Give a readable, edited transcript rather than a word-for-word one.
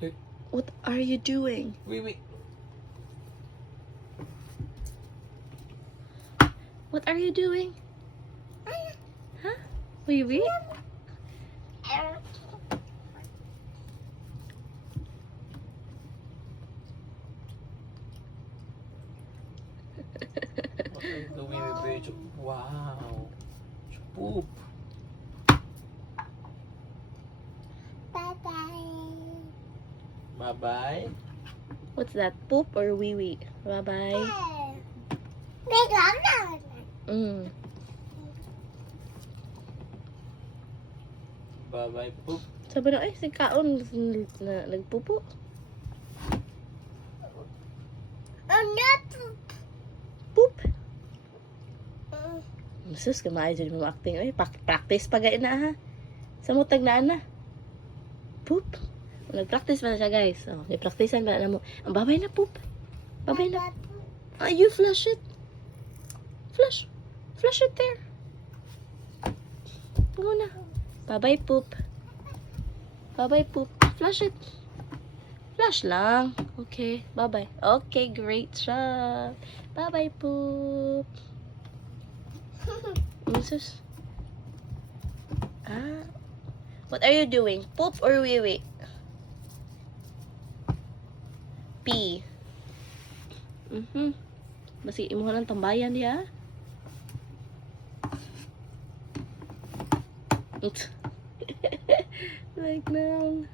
Hey, What are you doing? wait. What are you doing? Huh? Wee wee? What are you doing with Rachel? Wow. She poop. Bye-bye. What's that? Poop or wee wee? Bye bye. Mm. Bye-bye, poop. Sabi na, ay, si Kaon na nagpupo. Poop. Sus, kamay dyan mo acting. Ay, practice pa gaya na ha. Sa mutag na. Poop. Nag-practice pa na siya, guys. Oh, i-practicean pa na mo. Ang babay na, poop. Babay na. Ah, you flush it. Flush. Flush it there. Go na. Bye-bye, poop. Bye-bye, poop. Flush it. Flush lang. Okay. Bye-bye. Okay, great job. Bye-bye, poop. Jesus. Ah. What are you doing? Poop or wee wee? Pee. Basi imo ng tambayan diya. Like now.